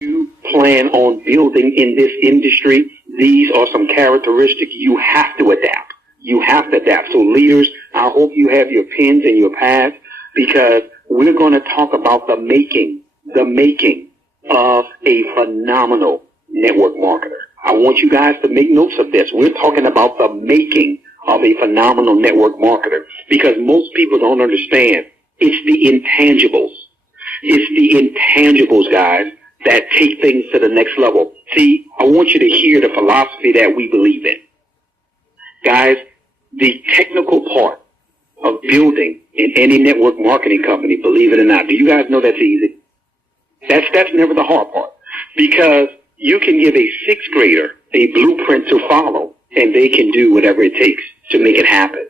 you plan on building in this industry, these are some characteristics you have to adapt. You have to adapt. So leaders, I hope you have your pens and your pads, because we're going to talk about the making of a phenomenal network marketer. I want you guys to make notes of this. We're talking about the making of a phenomenal network marketer, because most people don't understand. It's the intangibles. It's the intangibles, guys, that take things to the next level. See, I want you to hear the philosophy that we believe in. Guys, the technical part of building in any network marketing company, believe it or not, do you guys know that's easy? That's never the hard part, because you can give a sixth grader a blueprint to follow, and they can do whatever it takes to make it happen.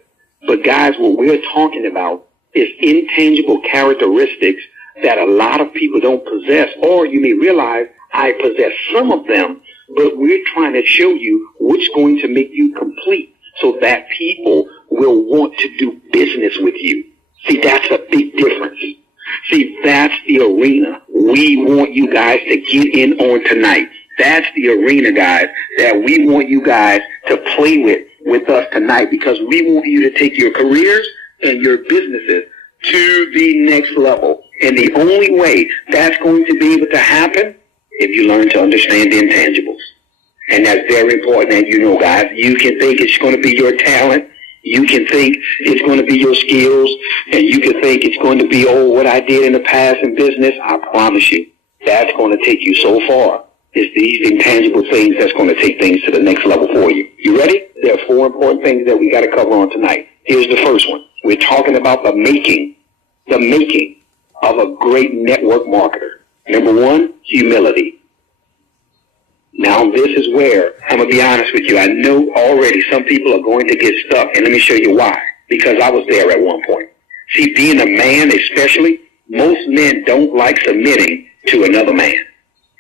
But guys, what we're talking about is intangible characteristics that a lot of people don't possess, or you may realize I possess some of them, but we're trying to show you what's going to make you complete so that people will want to do business with you. See, that's a big difference. See, that's the arena we want you guys to get in on tonight. That's the arena, guys, that we want you guys to play with us tonight, because we want you to take your careers and your businesses to the next level. And the only way that's going to be able to happen if you learn to understand the intangibles. And that's very important. And you know, guys, you can think it's going to be your talent. You can think it's going to be your skills. And you can think it's going to be, what I did in the past in business. I promise you, that's going to take you so far. It's these intangible things that's going to take things to the next level for you. You ready? There are 4 important things that we got to cover on tonight. Here's the first one. We're talking about the making of a great network marketer. Number 1, humility. Now, this is where, I'm going to be honest with you, I know already some people are going to get stuck, and let me show you why. Because I was there at one point. See, being a man especially, most men don't like submitting to another man.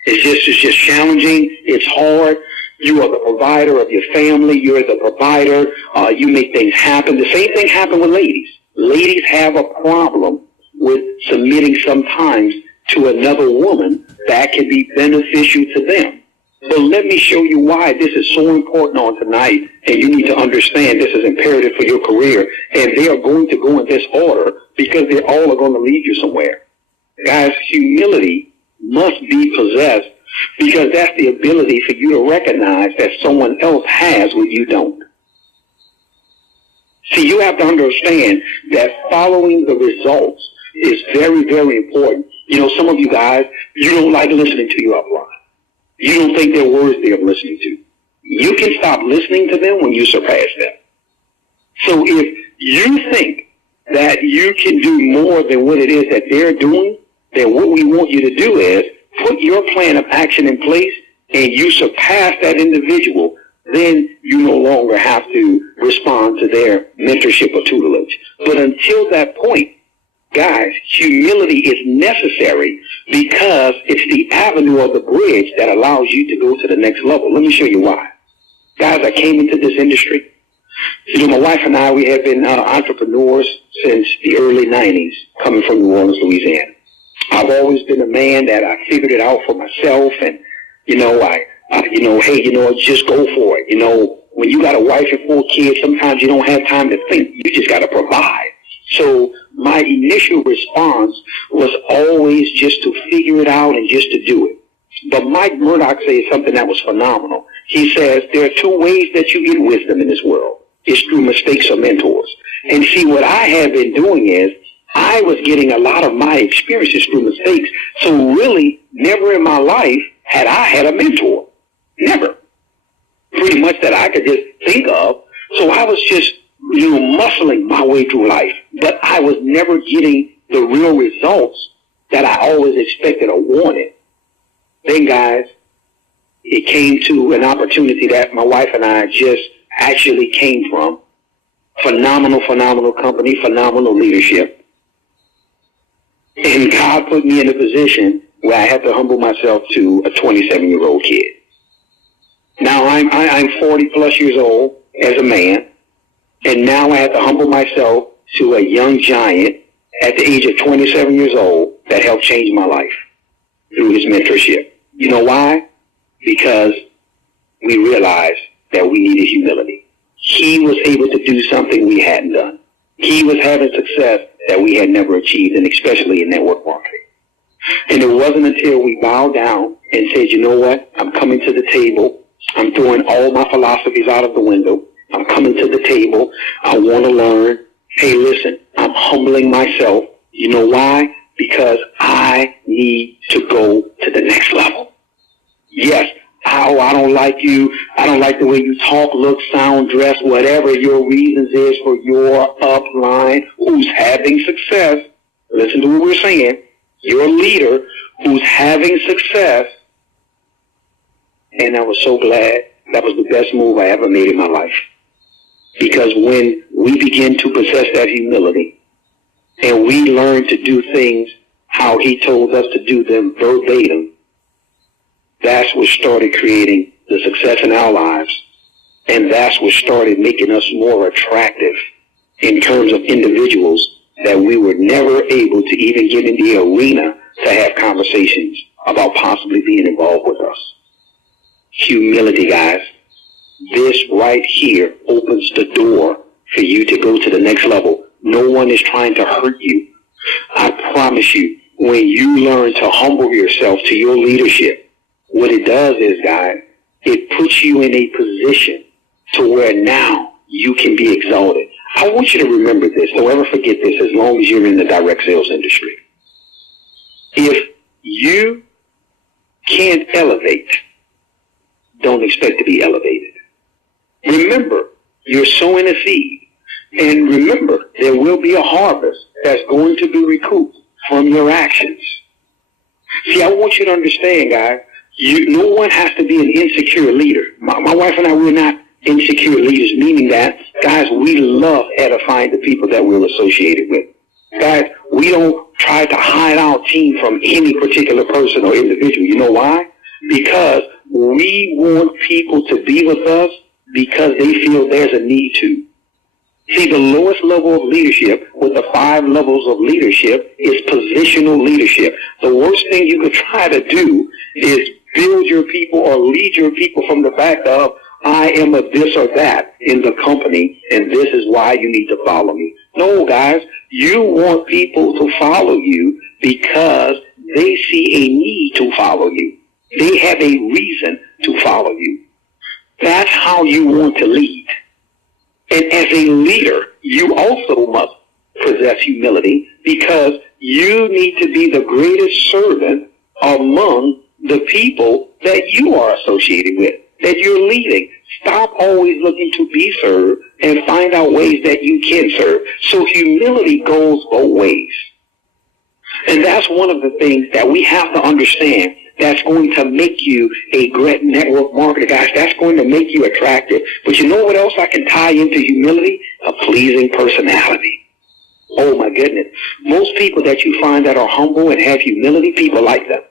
It's just challenging. It's hard. You are the provider of your family. You're the provider. You make things happen. The same thing happened with ladies. Ladies have a problem with submitting sometimes to another woman that can be beneficial to them. But let me show you why this is so important on tonight, and you need to understand this is imperative for your career, and they are going to go in this order because they all are going to lead you somewhere. Guys, humility must be possessed, because that's the ability for you to recognize that someone else has what you don't. See, you have to understand that following the results is very, very important. You know, some of you guys, you don't like listening to you upline. You don't think they're worthy of listening to. You can stop listening to them when you surpass them. So if you think that you can do more than what it is that they're doing, then what we want you to do is put your plan of action in place, and you surpass that individual. Then you no longer have to respond to their mentorship or tutelage. But until that point, guys, humility is necessary, because it's the avenue of the bridge that allows you to go to the next level. Let me show you why. Guys, I came into this industry. You know, my wife and I, we have been entrepreneurs since the early 90s, coming from New Orleans, Louisiana. I've always been a man that I figured it out for myself, and, just go for it. You know, when you got a wife and 4 kids, sometimes you don't have time to think. You just got to provide. So my initial response was always just to figure it out and just to do it. But Mike Murdoch says something that was phenomenal. He says there are 2 ways that you get wisdom in this world. It's through mistakes or mentors. And see, what I have been doing is I was getting a lot of my experiences through mistakes. So really, never in my life had I had a mentor. Never. Pretty much that I could just think of. So I was just, muscling my way through life. But I was never getting the real results that I always expected or wanted. Then, guys, it came to an opportunity that my wife and I just actually came from. Phenomenal company, phenomenal leadership. And God put me in a position where I had to humble myself to a 27-year-old kid. Now I'm 40 plus years old as a man, and now I have to humble myself to a young giant at the age of 27 years old that helped change my life through his mentorship. You know why? Because we realized that we needed humility. He was able to do something we hadn't done. He was having success that we had never achieved, and especially in network marketing. And it wasn't until we bowed down and said, you know what? I'm coming to the table. I'm throwing all my philosophies out of the window. I'm coming to the table. I want to learn. Hey, listen, I'm humbling myself. You know why? Because I need to go to the next level. Yes, I don't like you. I don't like the way you talk, look, sound, dress, whatever your reasons is for your upline who's having success. Listen to what we're saying. Your leader who's having success. And I was so glad. That was the best move I ever made in my life. Because when we begin to possess that humility and we learn to do things how he told us to do them verbatim, that's what started creating the success in our lives. And that's what started making us more attractive in terms of individuals that we were never able to even get in the arena to have conversations about possibly being involved with us. Humility, guys. This right here opens the door for you to go to the next level. No one is trying to hurt you. I promise you, when you learn to humble yourself to your leadership, what it does is, guys, it puts you in a position to where now you can be exalted. I want you to remember this. Don't ever forget this as long as you're in the direct sales industry. If you can't elevate, don't expect to be elevated. Remember, you're sowing a seed. And remember, there will be a harvest that's going to be recouped from your actions. See, I want you to understand, guys, no one has to be an insecure leader. My wife and I, we're not insecure leaders, meaning that, guys, we love edifying the people that we're associated with. Guys, we don't try to hide our team from any particular person or individual. You know why? Because we want people to be with us because they feel there's a need to. See, the lowest level of leadership with the 5 levels of leadership is positional leadership. The worst thing you could try to do is build your people or lead your people from the fact of, I am a this or that in the company, and this is why you need to follow me. No, guys, you want people to follow you because they see a need to follow you. They have a reason to follow you. That's how you want to lead. And as a leader, you also must possess humility because you need to be the greatest servant among the people that you are associated with, that you're leading. Stop always looking to be served and find out ways that you can serve. So humility goes both ways. And that's one of the things that we have to understand that's going to make you a great network marketer, guys. That's going to make you attractive. But you know what else I can tie into humility? A pleasing personality. Oh, my goodness. Most people that you find that are humble and have humility, people like them.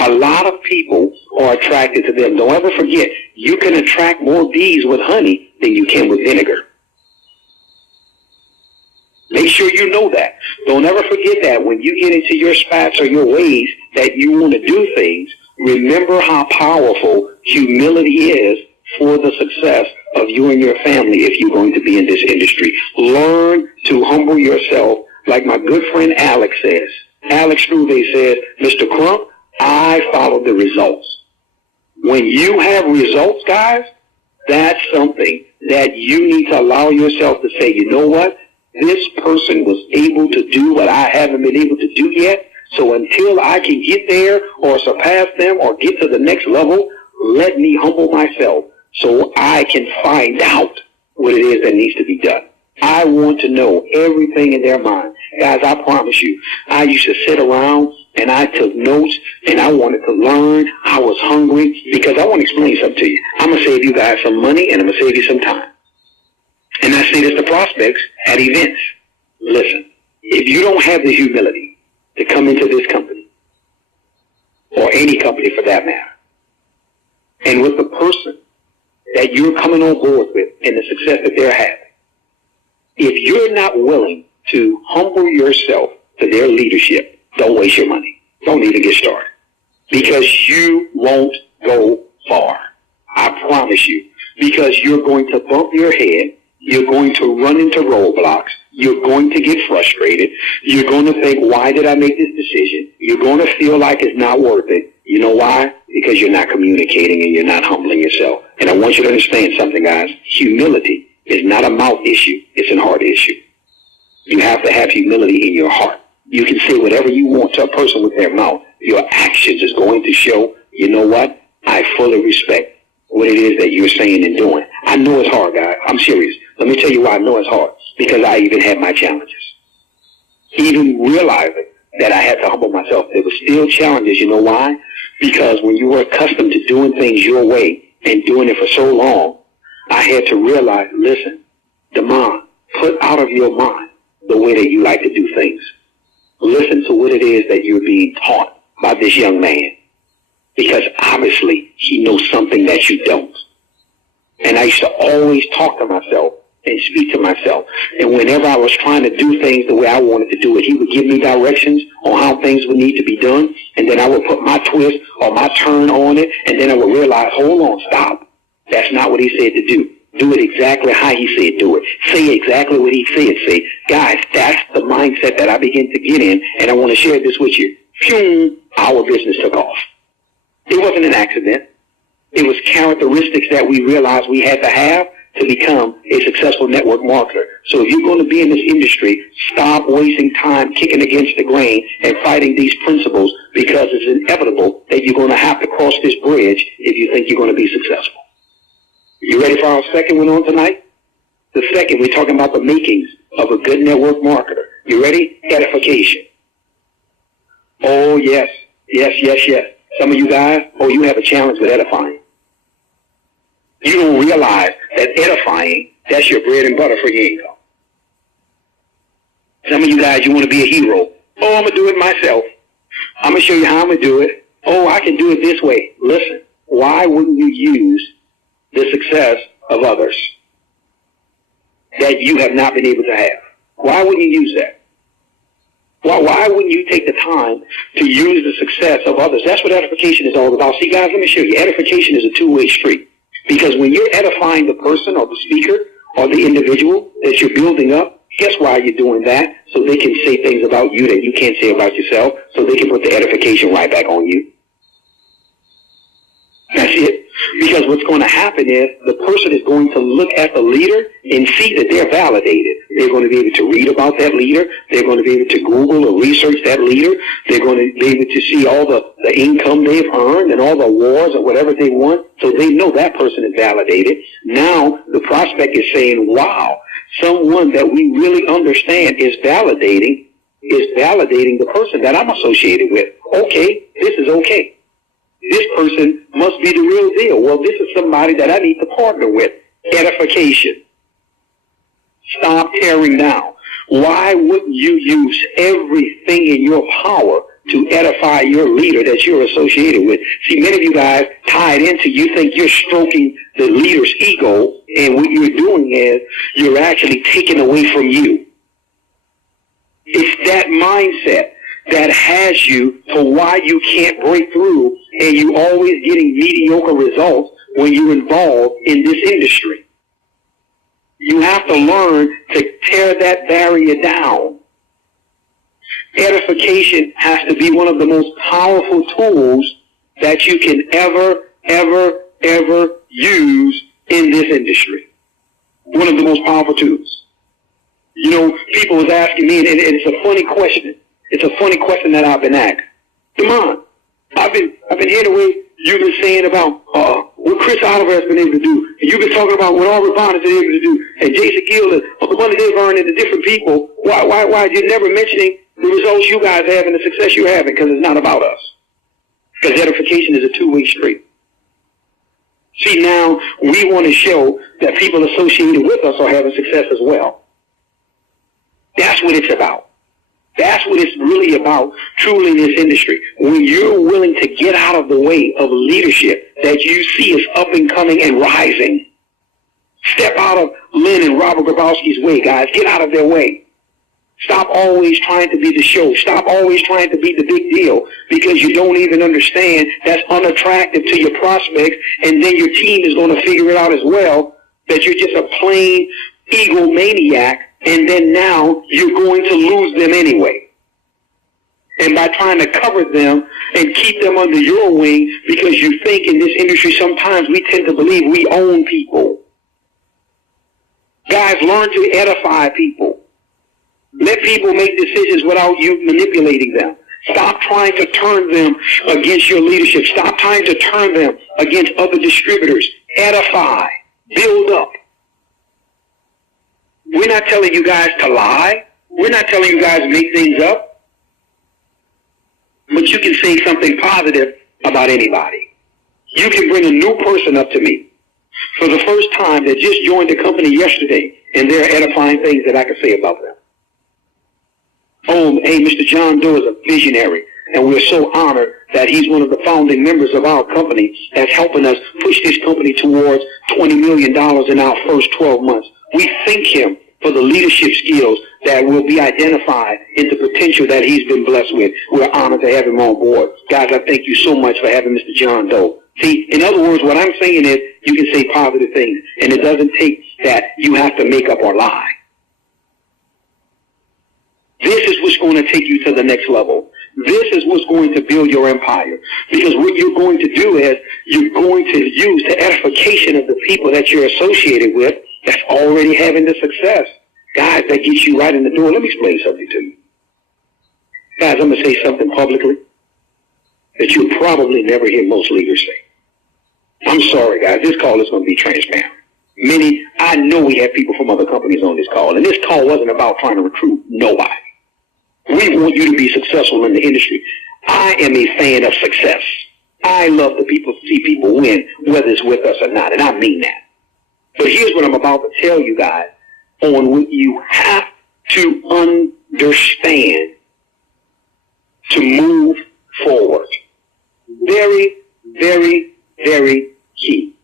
A lot of people are attracted to them. Don't ever forget, you can attract more bees with honey than you can with vinegar. Make sure you know that. Don't ever forget that when you get into your spots or your ways that you want to do things, remember how powerful humility is for the success of you and your family if you're going to be in this industry. Learn to humble yourself like my good friend Alex says. Alex Struve says, Mr. Crump, I follow the results. When you have results, guys, that's something that you need to allow yourself to say, you know what? This person was able to do what I haven't been able to do yet. So until I can get there or surpass them or get to the next level, let me humble myself so I can find out what it is that needs to be done. I want to know everything in their mind. Guys, I promise you, I used to sit around and I took notes and I wanted to learn. I was hungry because I want to explain something to you. I'm going to save you guys some money and I'm going to save you some time. And I say this to prospects at events. Listen, if you don't have the humility to come into this company, or any company for that matter, and with the person that you're coming on board with and the success that they're having, if you're not willing to humble yourself to their leadership, don't waste your money. Don't even get started. because you won't go far. I promise you. Because you're going to bump your head. You're going to run into roadblocks. You're going to get frustrated. You're going to think, why did I make this decision? You're going to feel like it's not worth it. You know why? Because you're not communicating and you're not humbling yourself. And I want you to understand something, guys. Humility is not a mouth issue. It's a heart issue. You have to have humility in your heart. You can say whatever you want to a person with their mouth. Your actions is going to show, you know what? I fully respect what it is that you're saying and doing. I know it's hard, guys. I'm serious. Let me tell you why I know it's hard. Because I even had my challenges. Even realizing that I had to humble myself, there were still challenges. You know why? Because when you were accustomed to doing things your way and doing it for so long, I had to realize, listen, Damon, put out of your mind the way that you like to do things. Listen to what it is that you're being taught by this young man. Because obviously he knows something that you don't. And I used to always talk to myself and speak to myself. And whenever I was trying to do things the way I wanted to do it, he would give me directions on how things would need to be done. And then I would put my twist or my turn on it. And then I would realize, hold on, stop. That's not what he said to do. Do it exactly how he said do it. Say exactly what he said say. Guys, that's the mindset that I began to get in. And I want to share this with you. Our business took off. It wasn't an accident. It was characteristics that we realized we had to have to become a successful network marketer. So if you're going to be in this industry, stop wasting time kicking against the grain and fighting these principles, because it's inevitable that you're going to have to cross this bridge if you think you're going to be successful. You ready for our second one on tonight? The second, we're talking about the makings of a good network marketer. You ready? Edification. Oh, yes. Yes, yes, yes. Some of you guys, you have a challenge with edifying. You don't realize that edifying, that's your bread and butter for your income. Some of you guys, you want to be a hero. Oh, I'm going to do it myself. I'm going to show you how I'm going to do it. Oh, I can do it this way. Listen, why wouldn't you use the success of others that you have not been able to have? Why wouldn't you use that? Why wouldn't you take the time to use the success of others? That's what edification is all about. See, guys, let me show you. Edification is a two-way street. Because when you're edifying the person or the speaker or the individual that you're building up, guess why you're doing that? So they can say things about you that you can't say about yourself, so they can put the edification right back on you. That's it. Because what's going to happen is the person is going to look at the leader and see that they're validated. They're going to be able to read about that leader. They're going to be able to Google or research that leader. They're going to be able to see all the income they've earned and all the awards or whatever they want. So they know that person is validated. Now the prospect is saying, wow, someone that we really understand is validating the person that I'm associated with. Okay, this is okay. This person must be the real deal. Well, this is somebody that I need to partner with. Edification. Stop tearing down. Why wouldn't you use everything in your power to edify your leader that you're associated with? See, many of you guys tied into, you think you're stroking the leader's ego, and what you're doing is you're actually taking away from you. It's that mindset that has you to why you can't break through and you always getting mediocre results when you're involved in this industry. You have to learn to tear that barrier down. Edification has to be one of the most powerful tools that you can ever use in this industry. One of the most powerful tools. You know, people was asking me, and it's a funny question. It's a funny question that I've been asked. Come on. I've been hearing the way you've been saying about what Chris Oliver has been able to do. And you've been talking about what Aubrey Bond has been able to do. And Jason Gill and the money they've earned and the different people. Why are you never mentioning the results you guys have and the success you're having? Because it's not about us. Because edification is a two-way street. See, now we want to show that people associated with us are having success as well. That's what it's about. That's what it's really about, truly, in this industry. When you're willing to get out of the way of leadership that you see is up and coming and rising. Step out of Lynn and Robert Grabowski's way, guys. Get out of their way. Stop always trying to be the show. Stop always trying to be the big deal, because you don't even understand that's unattractive to your prospects, and then your team is going to figure it out as well, that you're just a plain egomaniac, and then now you're going to lose them anyway. And by trying to cover them and keep them under your wing, because you think in this industry sometimes we tend to believe we own people. Guys, learn to edify people. Let people make decisions without you manipulating them. Stop trying to turn them against your leadership. Stop trying to turn them against other distributors. Edify. Build up. We're not telling you guys to lie. We're not telling you guys to make things up. But you can say something positive about anybody. You can bring a new person up to me for the first time that just joined the company yesterday, and they're edifying things that I can say about them. Oh, hey, Mr. John Doe is a visionary, and we're so honored that he's one of the founding members of our company that's helping us push this company towards $20 million in our first 12 months. We thank him for the leadership skills that will be identified in the potential that he's been blessed with. We're honored to have him on board. Guys, I thank you so much for having Mr. John Doe. See, in other words, what I'm saying is you can say positive things, and it doesn't take that you have to make up or lie. This is what's going to take you to the next level. This is what's going to build your empire. Because what you're going to do is you're going to use the edification of the people that you're associated with that's already having the success. Guys, that gets you right in the door. Let me explain something to you. Guys, I'm going to say something publicly that you'll probably never hear most leaders say. I'm sorry, guys. This call is going to be transparent. I know we have people from other companies on this call, and this call wasn't about trying to recruit nobody. We want you to be successful in the industry. I am a fan of success. I love to see people win, whether it's with us or not, and I mean that. But here's what I'm about to tell you guys on what you have to understand to move forward. Very, very, very key.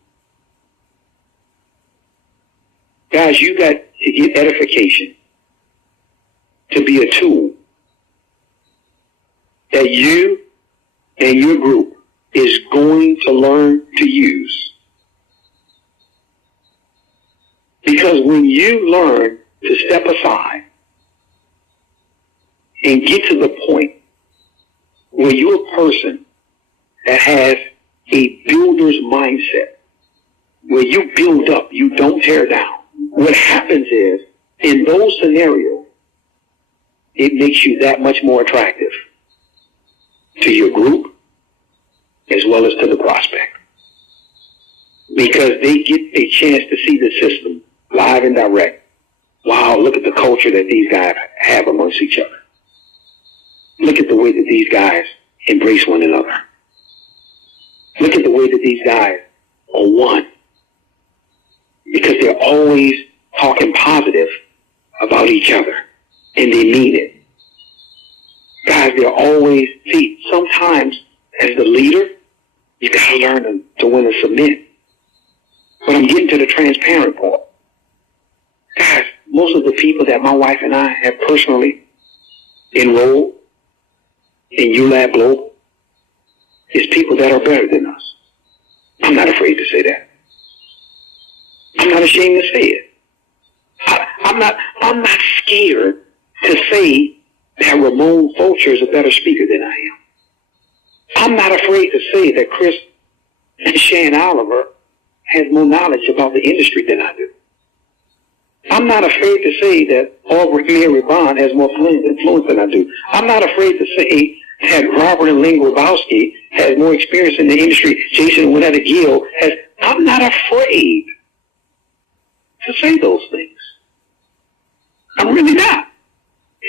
Guys, you got to get edification to be a tool that you and your group is going to learn to use. Because when you learn to step aside and get to the point where you're a person that has a builder's mindset, where you build up, you don't tear down, what happens is, in those scenarios, it makes you that much more attractive to your group as well as to the prospect. Because they get a chance to see the system live and direct. Wow, look at the culture that these guys have amongst each other. Look at the way that these guys embrace one another. Look at the way that these guys are one. Because they're always talking positive about each other. And they mean it. Guys, they're always, see, sometimes as the leader, you got to learn to when to submit. But I'm getting to the transparent part. Guys, most of the people that my wife and I have personally enrolled in ULAB Global is people that are better than us. I'm not afraid to say that. I'm not ashamed to say it. I'm not scared to say that Ramon Fulcher is a better speaker than I am. I'm not afraid to say that Chris and Shan Oliver has more knowledge about the industry than I do. I'm not afraid to say that Aubrey Mary Bond has more influence than I do. I'm not afraid to say that Robert and Ling Grabowski has more experience in the industry. Jason Winetta Gill has. I'm not afraid to say those things. I'm really not.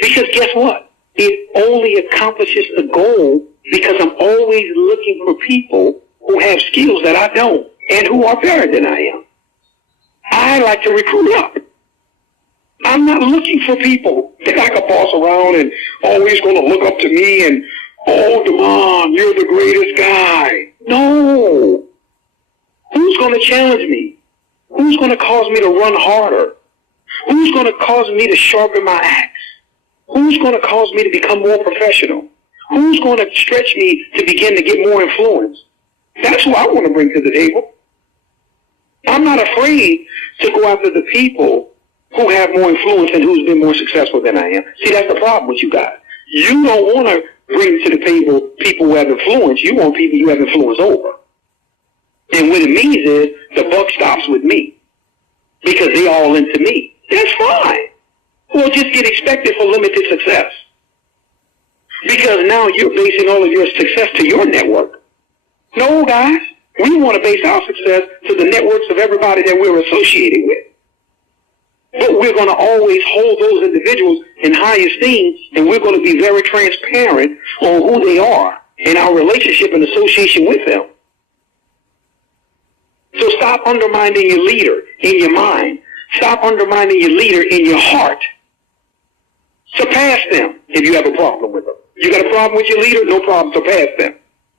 Because guess what? It only accomplishes the goal because I'm always looking for people who have skills that I don't and who are better than I am. I like to recruit up. I'm not looking for people that I can boss around and always going to look up to me and, oh, Damon, you're the greatest guy. No. Who's going to challenge me? Who's going to cause me to run harder? Who's going to cause me to sharpen my axe? Who's going to cause me to become more professional? Who's going to stretch me to begin to get more influence? That's who I want to bring to the table. I'm not afraid to go after the people who have more influence and who's been more successful than I am. See, that's the problem with you guys. You don't want to bring to the table people who have influence. You want people you have influence over. And what it means is the buck stops with me because they all into me. That's fine. Well, just get expected for limited success. Because now you're basing all of your success to your network. No, guys. We want to base our success to the networks of everybody that we're associated with. But we're going to always hold those individuals in high esteem, and we're going to be very transparent on who they are and our relationship and association with them. So stop undermining your leader in your mind. Stop undermining your leader in your heart. Surpass them if you have a problem with them. You got a problem with your leader? No problem. Surpass them.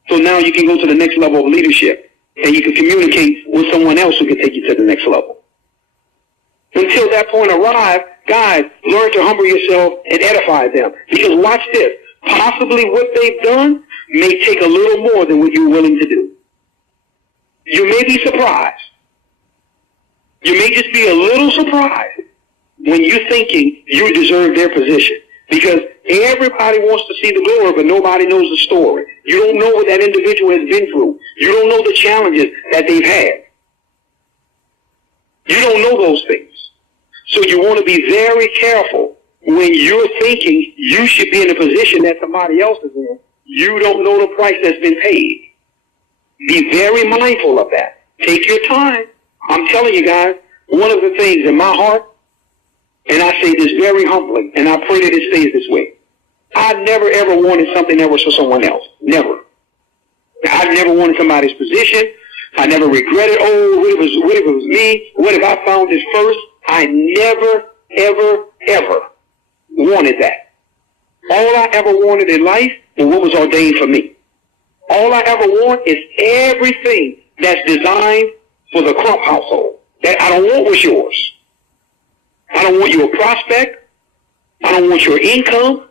So now you can go to the next level of leadership, and you can communicate with someone else who can take you to the next level. Until that point arrives, guys, learn to humble yourself and edify them. Because watch this. Possibly what they've done may take a little more than what you're willing to do. You may be surprised. You may just be a little surprised when you're thinking you deserve their position. Because everybody wants to see the glory, but nobody knows the story. You don't know what that individual has been through. You don't know the challenges that they've had. You don't know those things. So you want to be very careful when you're thinking you should be in a position that somebody else is in. You don't know the price that's been paid. Be very mindful of that. Take your time. I'm telling you guys, one of the things in my heart, and I say this very humbly, and I pray that it stays this way. I never ever wanted something that was for someone else. Never. I never wanted somebody's position. I never regretted, what if it was me? What if I found this first? I never, ever, ever wanted that. All I ever wanted in life was what was ordained for me. All I ever want is everything that's designed for the Crump household. That I don't want what's yours. I don't want your prospect. I don't want your income.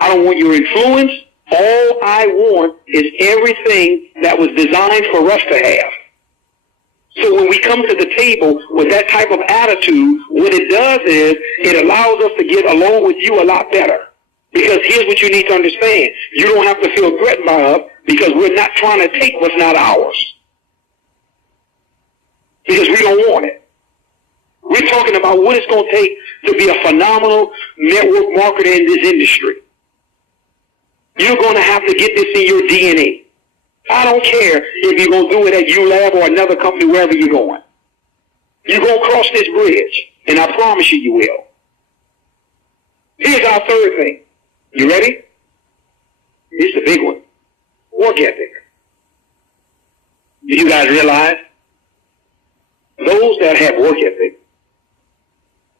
I don't want your influence. All I want is everything that was designed for us to have. So when we come to the table with that type of attitude, what it does is it allows us to get along with you a lot better. Because here's what you need to understand. You don't have to feel threatened by us because we're not trying to take what's not ours. Because we don't want it. We're talking about what it's going to take to be a phenomenal network marketer in this industry. You're going to have to get this in your DNA. I don't care if you're going to do it at ULab or another company, wherever you're going. You're going to cross this bridge, and I promise you, you will. Here's our third thing. You ready? This is the big one. Work ethic. Do you guys realize those that have work ethic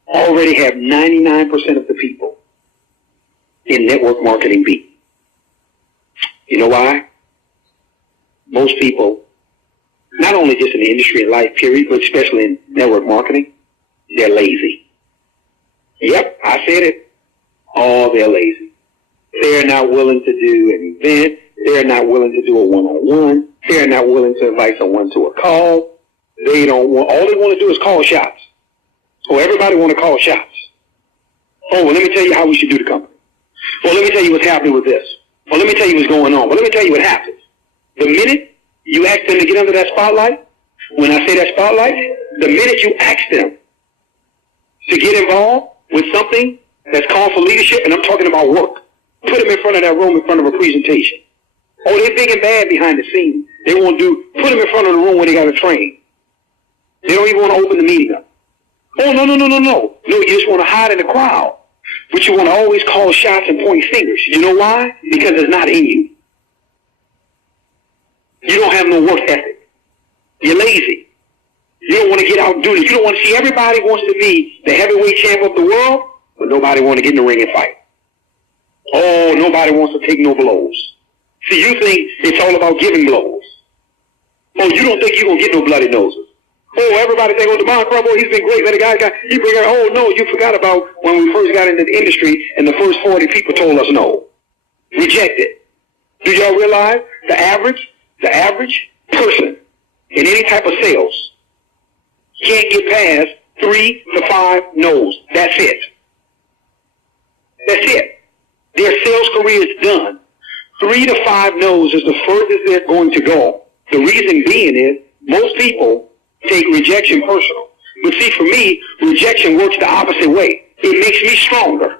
already have 99% of the people in network marketing beat? You know why? Most people, not only just in the industry and life period, but especially in network marketing, they're lazy. Yep, I said it. Oh, they're lazy. They're not willing to do an event. They're not willing to do a one-on-one. They're not willing to invite someone to a call. They don't want, all they want to do is call shots. Oh, everybody want to call shots. Oh, well, let me tell you how we should do the company. Well, let me tell you what's happening with this. Well, let me tell you what's going on. Well, let me tell you what happens. The minute you ask them to get under that spotlight, when I say that spotlight, the minute you ask them to get involved with something that's called for leadership, and I'm talking about work, put them in front of that room in front of a presentation. Oh, they're big and bad behind the scenes. They won't do, put them in front of the room where they got to train. They don't even want to open the meeting up. Oh, no. No, you just want to hide in the crowd. But you want to always call shots and point fingers. You know why? Because it's not in you. You don't have no work ethic. You're lazy. You don't want to get out and do this. You don't want to see, everybody wants to be the heavyweight champ of the world, but nobody wants to get in the ring and fight. Oh, nobody wants to take no blows. See, you think it's all about giving blows. Oh, you don't think you're going to get no bloody noses. Oh, everybody think, oh, DeMar Crump, oh, he's been great. That guy, he bring her. Oh, no, you forgot about when we first got into the industry and the first 40 people told us no. Rejected. Do y'all realize the average person in any type of sales can't get past 3 to 5 no's. That's it. That's it. Their sales career is done. 3 to 5 no's is the furthest they're going to go. The reason being is most people take rejection personal. But see, for me, rejection works the opposite way. It makes me stronger.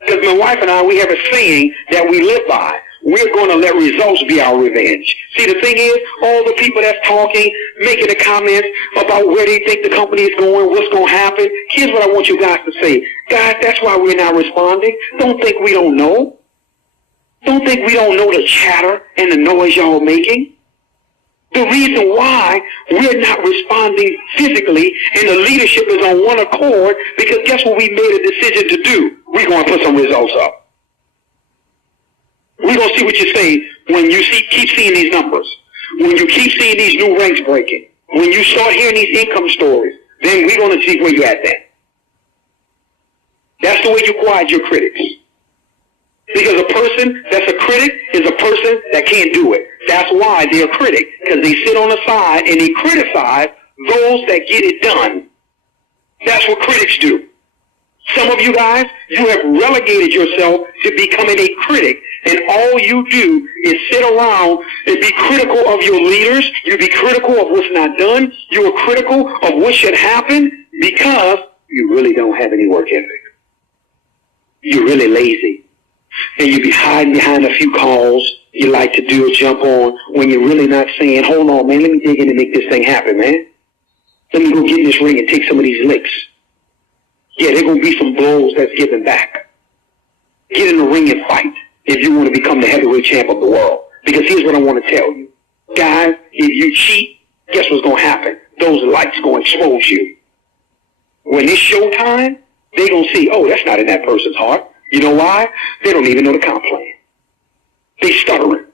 Because my wife and I, we have a saying that we live by. We're going to let results be our revenge. See, the thing is, all the people that's talking, making the comments about where they think the company is going, what's going to happen, here's what I want you guys to say. Guys, that's why we're not responding. Don't think we don't know. Don't think we don't know the chatter and the noise y'all are making. The reason why we're not responding physically and the leadership is on one accord, because guess what we made a decision to do? We're going to put some results up. We're going to see what you say when you keep seeing these numbers, when you keep seeing these new ranks breaking, when you start hearing these income stories, then we're going to see where you're at then. That's the way you quiet your critics. Because a person that's a critic is a person that can't do it. That's why they're a critic, because they sit on the side and they criticize those that get it done. That's what critics do. Some of you guys, you have relegated yourself to becoming a critic, and all you do is sit around and be critical of your leaders. You be critical of what's not done. You are critical of what should happen because you really don't have any work ethic. You're really lazy. And you be hiding behind a few calls you like to do or jump on when you're really not saying, hold on, man, let me dig in and make this thing happen, man. Let me go get in this ring and take some of these licks. Yeah, there are going to be some blows that's given back. Get in the ring and fight if you want to become the heavyweight champ of the world. Because here's what I want to tell you. Guys, if you cheat, guess what's going to happen? Those lights going to expose you. When it's showtime, they're going to see, oh, that's not in that person's heart. You know why? They don't even know the comp plan. They stuttering.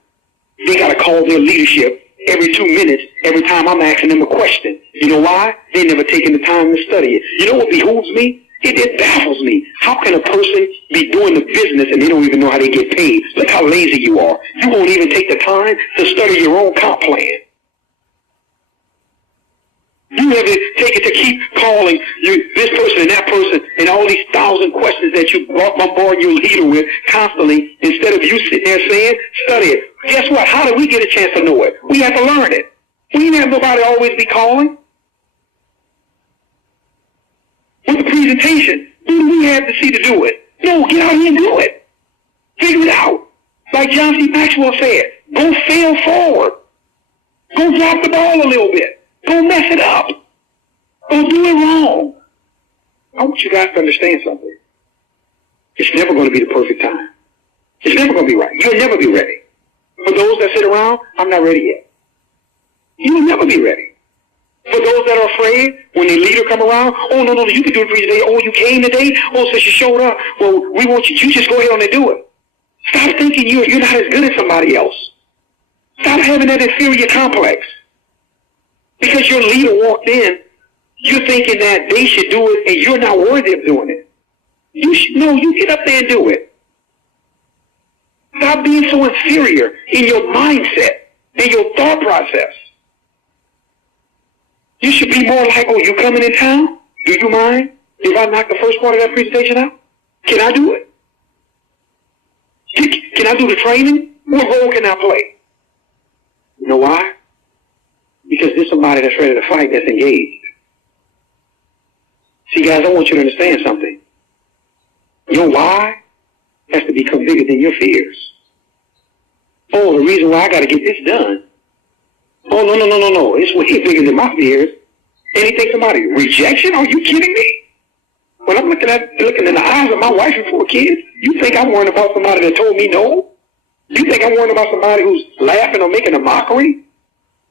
They got to call their leadership every 2 minutes, every time I'm asking them a question. You know why? They never taken the time to study it. You know what behooves me? It baffles me. How can a person be doing the business and they don't even know how they get paid? Look how lazy you are. You won't even take the time to study your own comp plan. You never take it to keep calling this person and that person and all these 1,000 questions that you bombard your leader with constantly instead of you sitting there saying, study it. Guess what? How do we get a chance to know it? We have to learn it. We didn't have nobody always be calling. With the presentation, who do we have to see to do it? No, get out here and do it. Figure it out. Like John C. Maxwell said, go fail forward. Go drop the ball a little bit. Go mess it up. Go do it wrong. I want you guys to understand something. It's never going to be the perfect time. It's never going to be right. You'll never be ready. For those that sit around, I'm not ready yet. You'll never be ready. For those that are afraid, when their leader come around, oh, no, you can do it for you today. Oh, you came today? Oh, since you showed up. Well, we want you just go ahead on and do it. Stop thinking you're not as good as somebody else. Stop having that inferior complex. Because your leader walked in, you're thinking that they should do it and you're not worthy of doing it. You get up there and do it. Stop being so inferior in your mindset, in your thought process. You should be more like, oh, you coming in town? Do you mind if I knock the first part of that presentation out? Can I do it? Can I do the training? What role can I play? You know why? Because there's somebody that's ready to fight that's engaged. See, guys, I want you to understand something. Your why has to become bigger than your fears. Oh, the reason why I got to get this done. Oh, no. It's way bigger than my fears. Anything somebody, rejection? Are you kidding me? When I'm looking in the eyes of my wife and 4 kids, you think I'm worrying about somebody that told me no? You think I'm worrying about somebody who's laughing or making a mockery?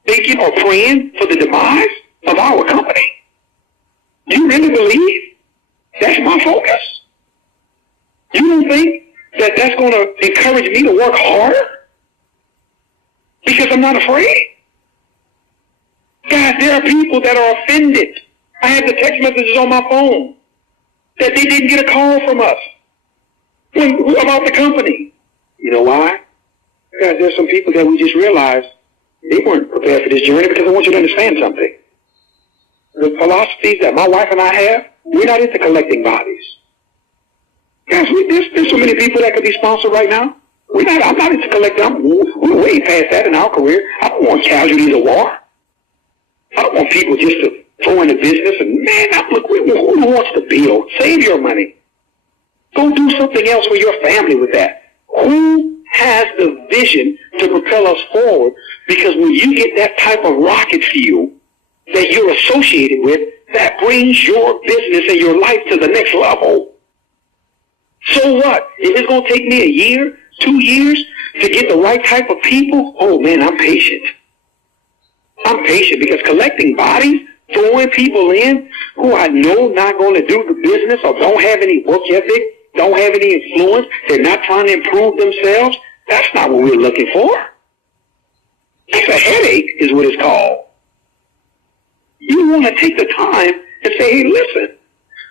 Thinking or praying for the demise of our company? Do you really believe that's my focus? You don't think that that's going to encourage me to work harder? Because I'm not afraid? Guys, there are people that are offended. I have the text messages on my phone that they didn't get a call from us about the company. You know why? Guys, there's some people that we just realized they weren't prepared for this journey, because I want you to understand something. The philosophies that my wife and I have, we're not into collecting bodies. Guys, there's so many people that could be sponsored right now. I'm not into collecting. We're way past that in our career. I don't want casualties of war. I don't want people just to throw into business and, man, who wants to build? Save your money. Go do something else for your family with that. Who has the vision to propel us forward? Because when you get that type of rocket fuel that you're associated with, that brings your business and your life to the next level. So what? If it's going to take me a year, 2 years to get the right type of people, oh man, I'm patient. I'm patient, because collecting bodies, throwing people in who I know not going to do the business or don't have any work ethic, don't have any influence, they're not trying to improve themselves, that's not what we're looking for. It's a headache is what it's called. You want to take the time and say, hey, listen,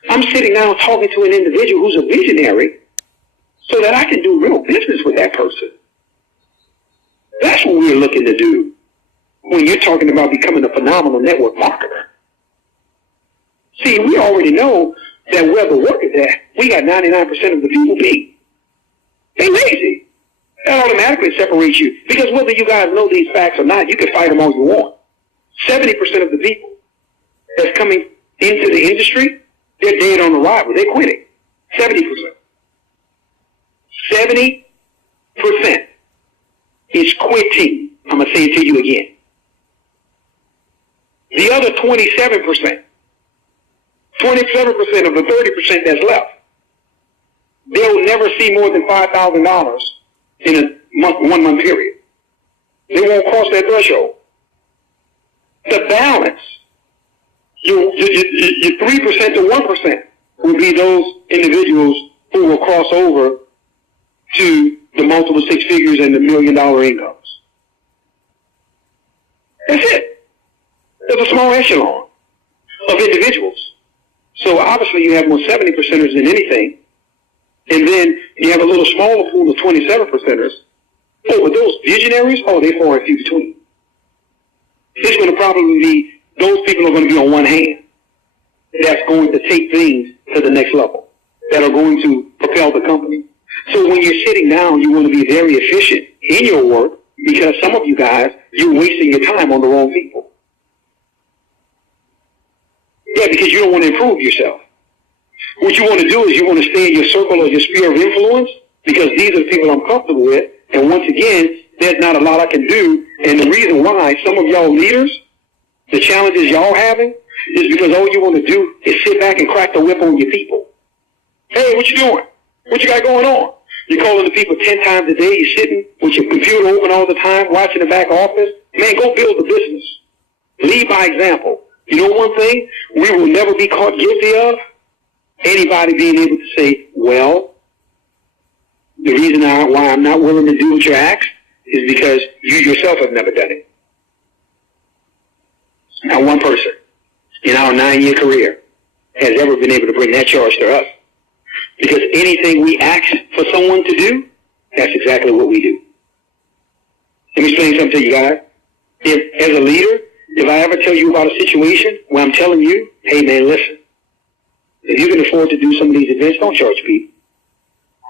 I'm sitting down talking to an individual who's a visionary so that I can do real business with that person. That's what we're looking to do when you're talking about becoming a phenomenal network marketer. See, we already know that where the work is at, we got 99% of the people beat. They lazy. That automatically separates you, because whether you guys know these facts or not, you can fight them all you want. 70% of the people that's coming into the industry, they're dead on arrival. They're quitting. 70%. 70% is quitting. I'm going to say it to you again. The other 27% of the 30% that's left, they'll never see more than $5,000 in a 1 month period. They won't cross that threshold. The balance, your 3% to 1% will be those individuals who will cross over to the multiple six figures and the $1 million incomes. That's it. There's a small echelon of individuals. So obviously you have more 70%ers than anything. And then you have a little smaller pool of 27%ers. Oh, but those visionaries, they're far and few between. It's going to probably be, those people are going to be on one hand. That's going to take things to the next level, that are going to propel the company. So when you're sitting down, you want to be very efficient in your work, because some of you guys, you're wasting your time on the wrong people. Yeah, because you don't want to improve yourself. What you want to do is you want to stay in your circle or your sphere of influence, because these are the people I'm comfortable with. And once again, there's not a lot I can do. And the reason why some of y'all leaders, the challenges y'all having, is because all you want to do is sit back and crack the whip on your people. Hey, what you doing? What you got going on? You're calling the people 10 times a day. You're sitting with your computer open all the time, watching the back office. Man, go build the business. Lead by example. You know one thing we will never be caught guilty of? Anybody being able to say, well, the reason why I'm not willing to do what you're asked is because you yourself have never done it. Not one person in our 9-year career has ever been able to bring that charge to us. Because anything we ask for someone to do, that's exactly what we do. Let me explain something to you guys. If, as a leader, if I ever tell you about a situation where I'm telling you, hey man, listen, if you can afford to do some of these events, don't charge people.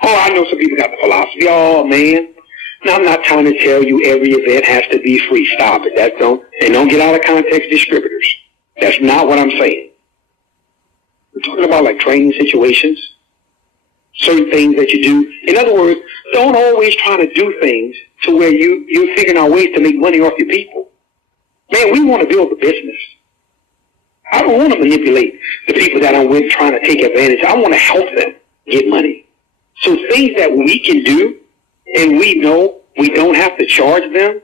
Oh, I know some people got the philosophy, oh man. Now, I'm not trying to tell you every event has to be free. Stop it. Don't get out of context distributors. That's not what I'm saying. We're talking about like training situations, certain things that you do. In other words, don't always try to do things to where you're figuring out ways to make money off your people. Man, we want to build a business. I don't want to manipulate the people that I'm with trying to take advantage. I want to help them get money. So things that we can do and we know we don't have to charge them.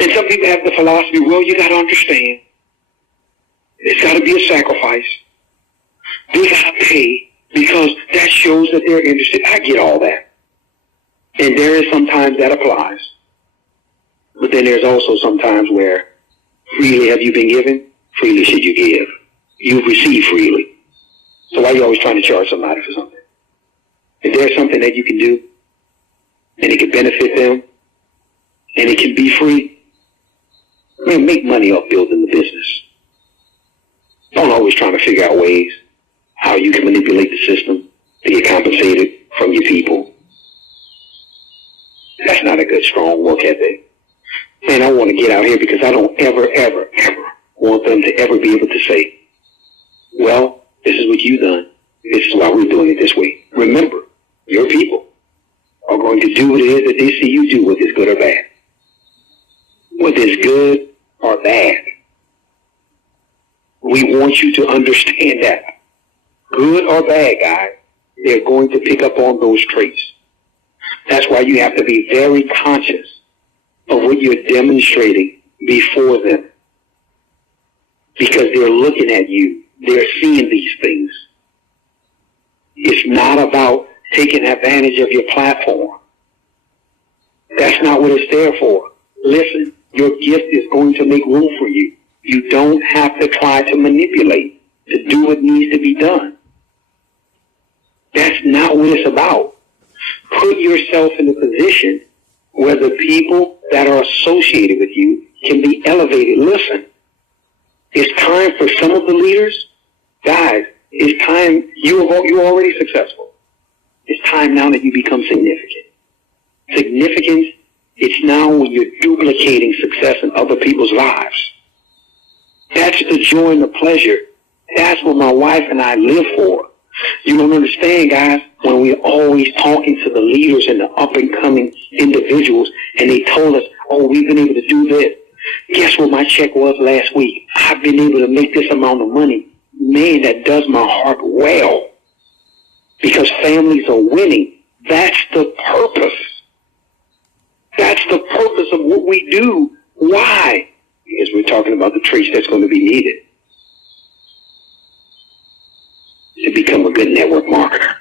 And some people have the philosophy, well, you got to understand, it's got to be a sacrifice. They got to pay because that shows that they're interested. I get all that. And there is sometimes that applies. But then there's also sometimes where Freely have you been given, freely should you give. You've received freely. So why are you always trying to charge somebody for something? If there's something that you can do, and it can benefit them, and it can be free, man, make money off building the business. Don't always trying to figure out ways how you can manipulate the system to get compensated from your people. That's not a good, strong work ethic. Man, I want to get out here because I don't ever want them to ever be able to say, well, this is what you've done. This is why we're doing it this way. Remember, your people are going to do what it is that they see you do, whether it's good or bad. Whether it's good or bad. We want you to understand that. Good or bad, guys, they're going to pick up on those traits. That's why you have to be very conscious of what you're demonstrating before them. Because they're looking at you. They're seeing these things. It's not about taking advantage of your platform. That's not what it's there for. Listen, your gift is going to make room for you. You don't have to try to manipulate to do what needs to be done. That's not what it's about. Put yourself in a position where the people that are associated with you can be elevated. Listen, it's time for some of the leaders, guys, it's time, you're already successful. It's time now that you become significant. Significance, it's now when you're duplicating success in other people's lives. That's the joy and the pleasure. That's what my wife and I live for. You don't understand, guys, when we're always talking to the leaders and the up-and-coming individuals, and they told us, oh, we've been able to do this. Guess what my check was last week? I've been able to make this amount of money. Man, that does my heart well. Because families are winning. That's the purpose. That's the purpose of what we do. Why? Because we're talking about the traits that's going to be needed to become a good network marketer.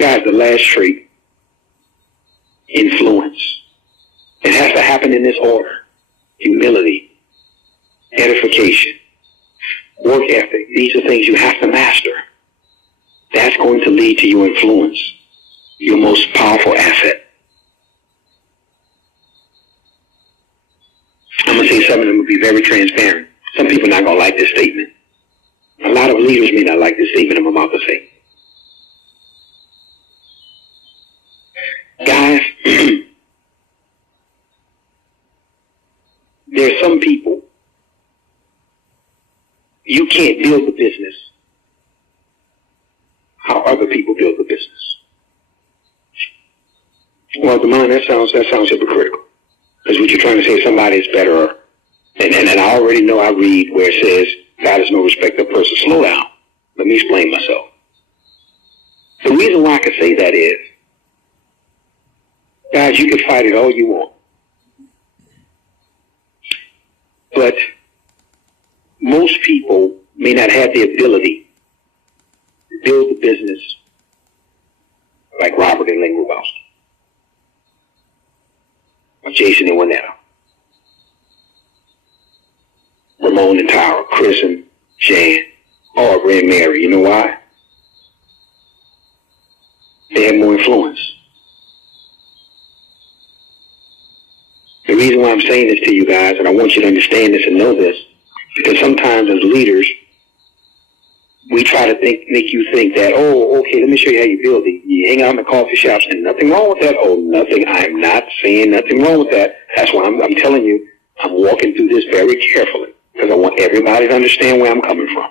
Guys, the last trait, influence. It has to happen in this order. Humility, edification, work ethic. These are things you have to master. That's going to lead to your influence, your most powerful asset. I'm going to say something that will be very transparent. Some people are not going to like this statement. A lot of leaders may not like this statement I'm about to say. Guys, there are some people, you can't build the business how other people build the business. Well, to mine, that sounds hypocritical. Because what you're trying to say is somebody is better. And I already know I read where it says, God is no respecter of person. Slow down. Let me explain myself. The reason why I can say that is, guys, you can fight it all you want. But most people may not have the ability to build the business like Robert and Lynn Rubowski, or Jason and Juanetta, Ramon and Tyra, Chris and Jan, Aubrey and Mary. You know why? They have more influence. The reason why I'm saying this to you guys, and I want you to understand this and know this, because sometimes as leaders, we try to make you think that, oh, okay, let me show you how you build it. You hang out in the coffee shops, and nothing wrong with that. Oh, nothing. I'm not saying nothing wrong with that. That's why I'm telling you, I'm walking through this very carefully, because I want everybody to understand where I'm coming from.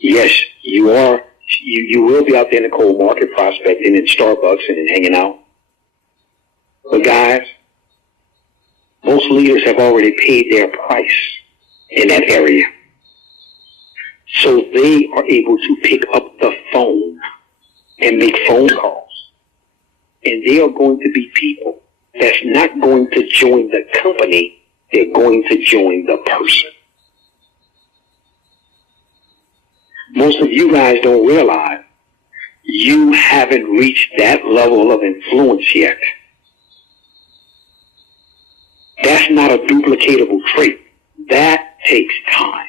Yes, you are. You will be out there in the cold market prospecting in Starbucks and hanging out. But guys, most leaders have already paid their price in that area. So they are able to pick up the phone and make phone calls. And they are going to be people that's not going to join the company. They're going to join the person. Most of you guys don't realize you haven't reached that level of influence yet. not a duplicatable trait. That takes time.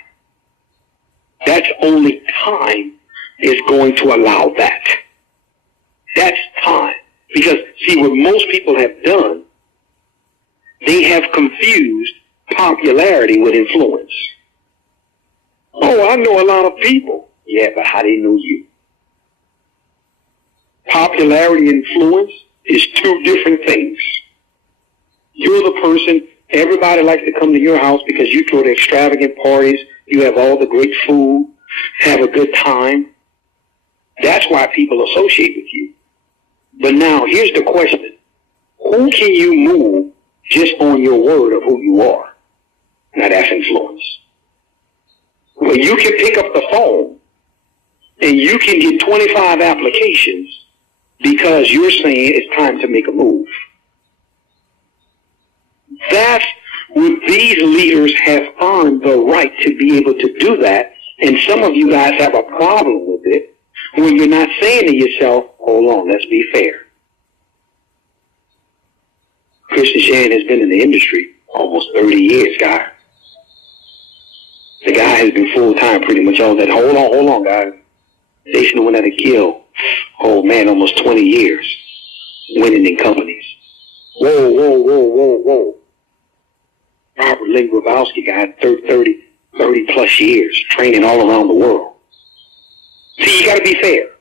That's only time is going to allow that. That's time. Because, see, what most people have done, they have confused popularity with influence. Oh, I know a lot of people. Yeah, but how they know you? Popularity and influence is two different things. You're the person, everybody likes to come to your house because you throw the extravagant parties, you have all the great food, have a good time. That's why people associate with you. But now, here's the question. Who can you move just on your word of who you are? Now, that's influence. Well, you can pick up the phone and you can get 25 applications because you're saying it's time to make a move. That's what these leaders have earned the right to be able to do that. And some of you guys have a problem with it when you're not saying to yourself, hold on, let's be fair. Christian Shan has been in the industry almost 30 years, guys. The guy has been full-time pretty much all that. Hold on, guys. Station went out to kill. Oh, man, almost 20 years winning in companies. Whoa. Robert Lee Grabowski got 30 plus years training all around the world. See, you got to be fair.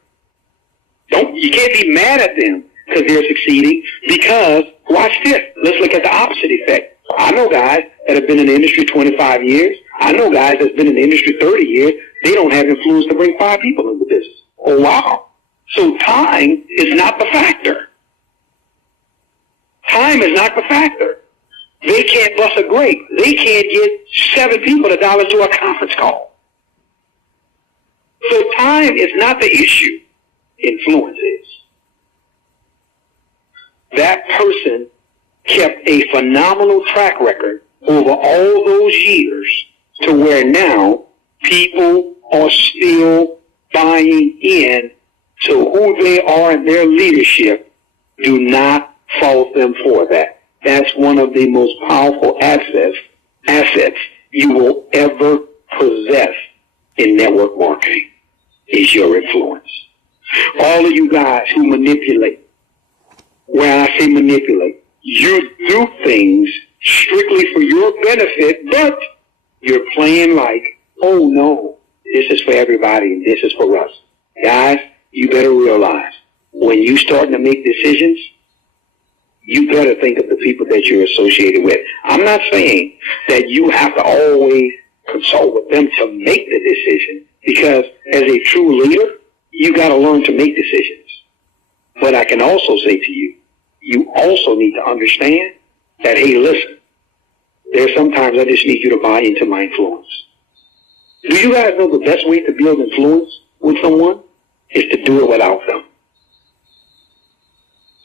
You can't be mad at them because they're succeeding, because watch this. Let's look at the opposite effect. I know guys that have been in the industry 25 years. I know guys that's been in the industry 30 years. They don't have influence to bring 5 people into business. Oh, wow. So time is not the factor. Time is not the factor. They can't bust a grape. They can't get 7 people to dial into a conference call. So time is not the issue. Influence is. That person kept a phenomenal track record over all those years to where now people are still buying in to who they are and their leadership. Do not fault them for that. That's one of the most powerful assets you will ever possess in network marketing is your influence. All of you guys who manipulate, when I say manipulate, you do things strictly for your benefit, but you're playing like, oh no, this is for everybody and this is for us. Guys, you better realize when you starting to make decisions, you better think of the people that you're associated with. I'm not saying that you have to always consult with them to make the decision, because as a true leader, you got to learn to make decisions. But I can also say to you, you also need to understand that, hey, listen, there's sometimes I just need you to buy into my influence. Do you guys know the best way to build influence with someone is to do it without them?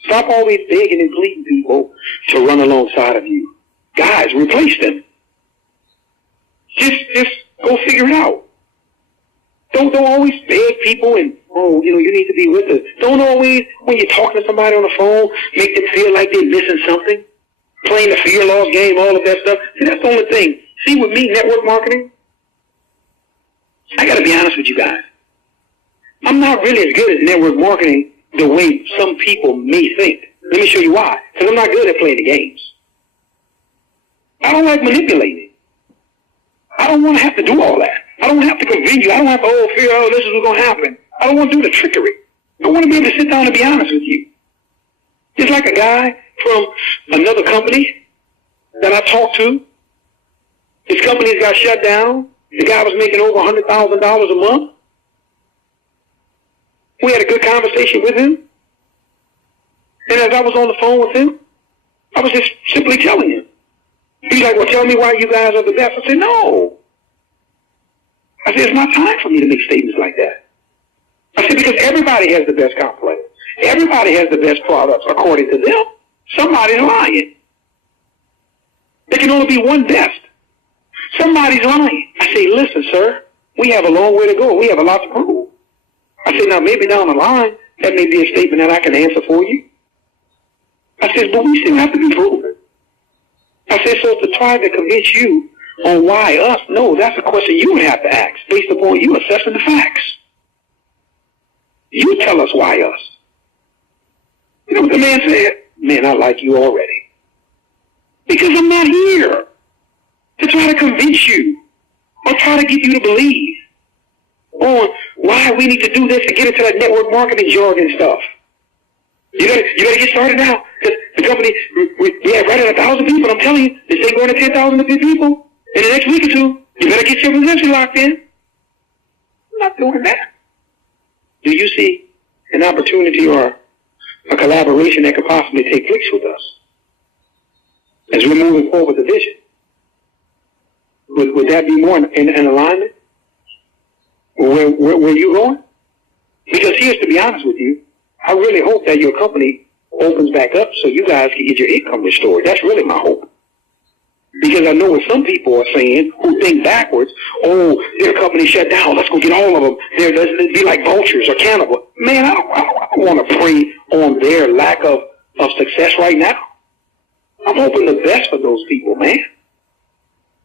Stop always begging and pleading people to run alongside of you. Guys, replace them. Just go figure it out. Don't always beg people and, you need to be with us. Don't always, when you're talking to somebody on the phone, make them feel like they're missing something. Playing the fear-loss game, all of that stuff. See, that's the only thing. See, with me, network marketing, I got to be honest with you guys. I'm not really as good at network marketing the way some people may think. Let me show you why. Because I'm not good at playing the games. I don't like manipulating. I don't want to have to do all that. I don't have to convince you. I don't have to fear, this is what's going to happen. I don't want to do the trickery. I want to be able to sit down and be honest with you. It's like a guy from another company that I talked to. His company's got shut down. The guy was making over $100,000 a month. We had a good conversation with him. And as I was on the phone with him, I was just simply telling him. He's like, well, tell me why you guys are the best. I said, no. I said, it's not time for me to make statements like that. I said, because everybody has the best complex. Everybody has the best products according to them. Somebody's lying. There can only be one best. Somebody's lying. I say, listen, sir, we have a long way to go. We have a lot to prove. I said, now maybe down the line, that may be a statement that I can answer for you. I said, but we still have to be proven. I I said, so to try to convince you on why us, no, that's a question you would have to ask based upon you assessing the facts. You tell us why us. You know what the man said? Man, I like you already. Because I'm not here to try to convince you or try to get you to believe on why we need to do this and get into that network marketing jargon stuff. You gotta get started now. Because the company, we have right at 1,000 people. I'm telling you, they say going to 10,000 people in the next week or two. You better get your position locked in. I'm not doing that. Do you see an opportunity or a collaboration that could possibly take place with us as we're moving forward with the vision? Would that be more in alignment? Where you going? Because here's, to be honest with you, I really hope that your company opens back up so you guys can get your income restored. That's really my hope. Because I know what some people are saying who think backwards, oh, their company shut down, let's go get all of them. They're be like vultures or cannibals. Man, I don't want to prey on their lack of success right now. I'm hoping the best for those people, man.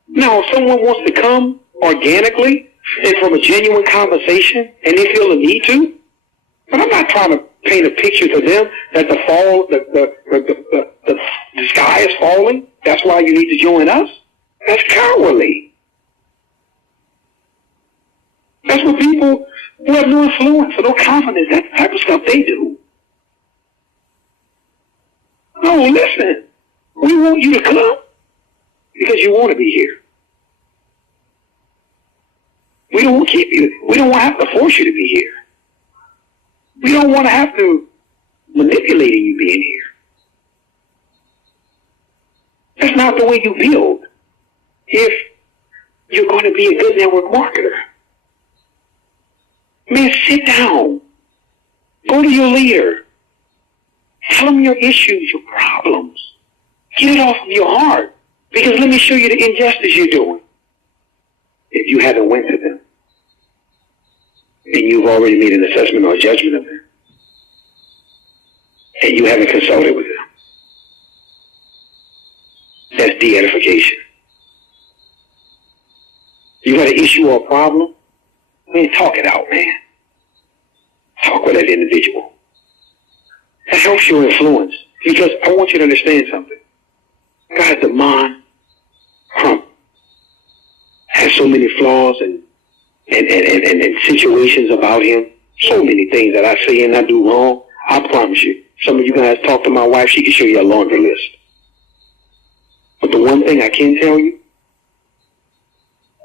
Now, if someone wants to come organically and from a genuine conversation and they feel the need to, but I'm not trying to paint a picture to them that the sky is falling. That's why you need to join us. That's cowardly. That's what people who have no influence or no confidence, that type of stuff they do. No, listen. We want you to come because you want to be here. We don't want to keep you. We don't want to have to force you to be here. We don't want to have to manipulate you being here. That's not the way you build if you're going to be a good network marketer. Man, sit down. Go to your leader. Tell them your issues, your problems. Get it off of your heart. Because let me show you the injustice you're doing. If you haven't went to them, and you've already made an assessment or a judgment of them, and you haven't consulted with them, that's de-edification. You got an issue or a problem? Man, talk it out, man. Talk with that individual. That helps your influence. Because I want you to understand something. God, the man, Crump, has so many flaws and situations about him. So many things that I say and I do wrong. I promise you, some of you guys talk to my wife, she can show you a laundry list. But the one thing I can tell you,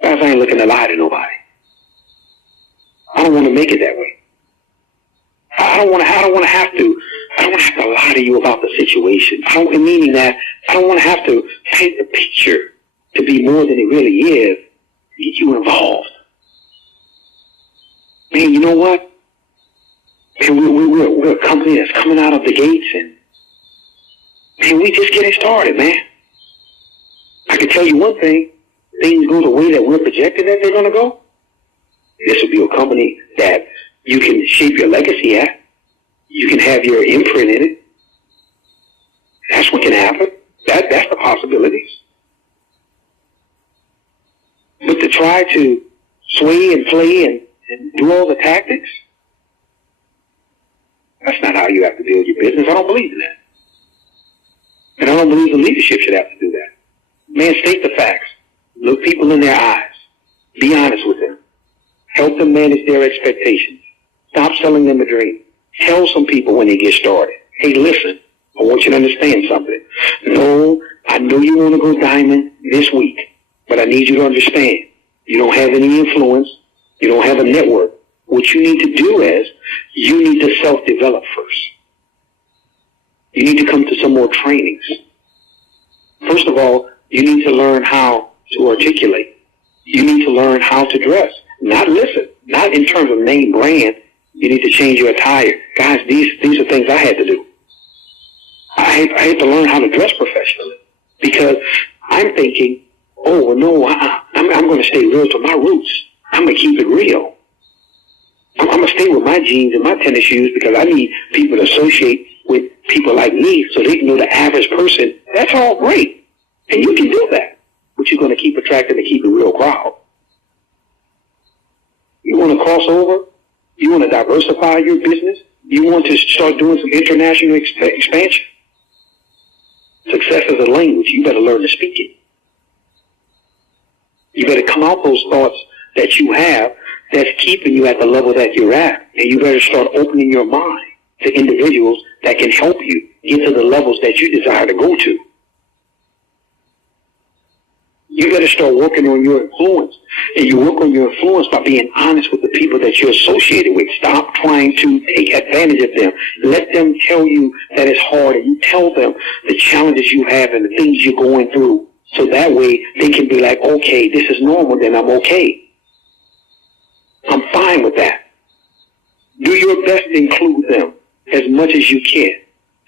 guys, I ain't looking to lie to nobody. I don't want to make it that way. I don't want to have to lie to you about the situation. Meaning that I don't want to have to paint the picture to be more than it really is to get you involved. Man, you know what? Man, we're a company that's coming out of the gates, and man, we just getting started, man. I can tell you one thing, things go the way that we're projecting that they're going to go. This will be a company that you can shape your legacy at. You can have your imprint in it. That's what can happen. That's the possibilities. But to try to sway and play and do all the tactics, that's not how you have to build your business. I don't believe in that. And I don't believe the leadership should have to do that. Man, state the facts. Look people in their eyes. Be honest with them. Help them manage their expectations. Stop selling them a dream. Tell some people when they get started, hey, listen, I want you to understand something. No, I know you want to go diamond this week, but I need you to understand. You don't have any influence. You don't have a network. What you need to do is you need to self-develop first. You need to come to some more trainings. First of all, you need to learn how to articulate. You need to learn how to dress. Not in terms of name brand. You need to change your attire. Guys, these are things I had to do. I had to learn how to dress professionally because I'm thinking, oh, well, no, I'm going to stay real to my roots. I'm going to keep it real. I'm going to stay with my jeans and my tennis shoes because I need people to associate with people like me so they can know the average person. That's all great. And you can do that, but you're going to keep attracting and keep a real crowd. You want to cross over? You want to diversify your business? You want to start doing some international expansion? Success is a language. You better learn to speak it. You better come out those thoughts that you have that's keeping you at the level that you're at. And you better start opening your mind to individuals that can help you get to the levels that you desire to go to. You better start working on your influence. And you work on your influence by being honest with the people that you're associated with. Stop trying to take advantage of them. Let them tell you that it's hard, and you tell them the challenges you have and the things you're going through. So that way they can be like, okay, this is normal, then I'm okay. I'm fine with that. Do your best to include them as much as you can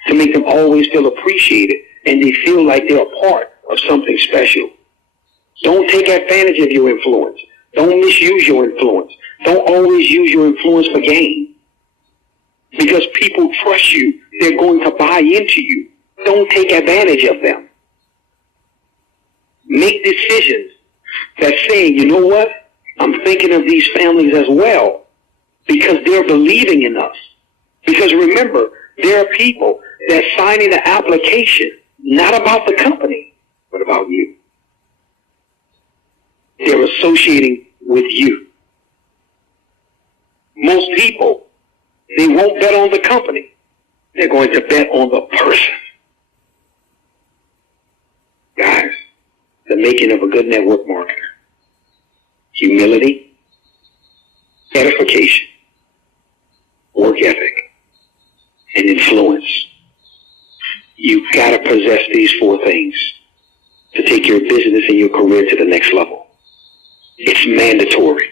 to make them always feel appreciated and they feel like they're a part of something special. Don't take advantage of your influence. Don't misuse your influence. Don't always use your influence for gain. Because people trust you, they're going to buy into you. Don't take advantage of them. Make decisions that say, you know what? I'm thinking of these families as well because they're believing in us. Because remember, there are people that signing the application, not about the company, but about you. They're associating with you. Most people, they won't bet on the company. They're going to bet on the person. Guys, the making of a good network marketer. Humility, edification, work ethic, and influence. You've got to possess these 4 things to take your business and your career to the next level. It's mandatory.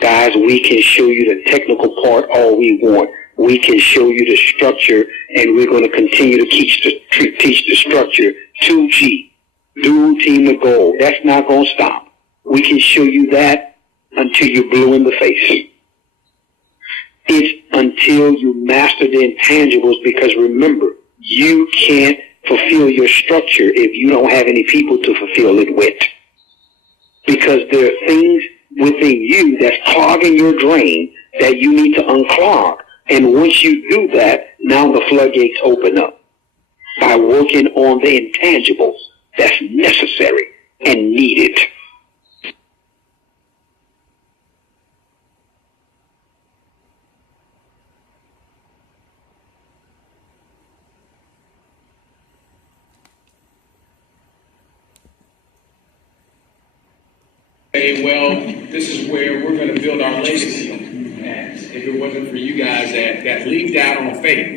Guys, we can show you the technical part all we want. We can show you the structure, and we're going to continue to teach the structure 2G. Do team the goal. That's not going to stop. We can show you that until you're blue in the face. It's until you master the intangibles, because remember, you can't fulfill your structure if you don't have any people to fulfill it with. Because there are things within you that's clogging your drain that you need to unclog. And once you do that, now the floodgates open up by working on the intangibles that's necessary and needed. Well, this is where we're going to build our legacy. If it wasn't for you guys that leaped out on faith.